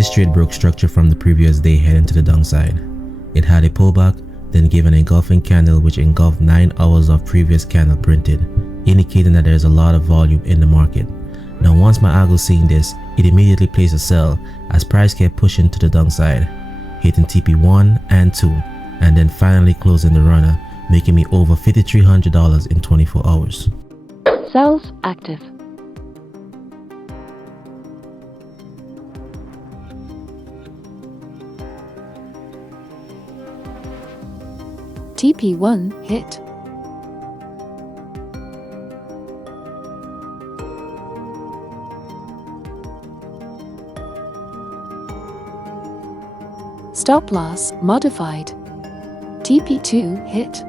This trade broke structure from the previous day heading to the downside. It had a pullback, then gave an engulfing candle which engulfed 9 hours of previous candle printed, indicating that there is a lot of volume in the market. Now once my algo seeing this, it immediately placed a sell as price kept pushing to the downside, hitting TP1 and 2, and then finally closing the runner, making me over $5,300 in 24 hours. Cells active. TP1 hit. Stop loss modified. TP2 hit.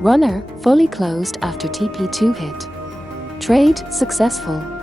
Runner fully closed after TP2 hit. Trade successful.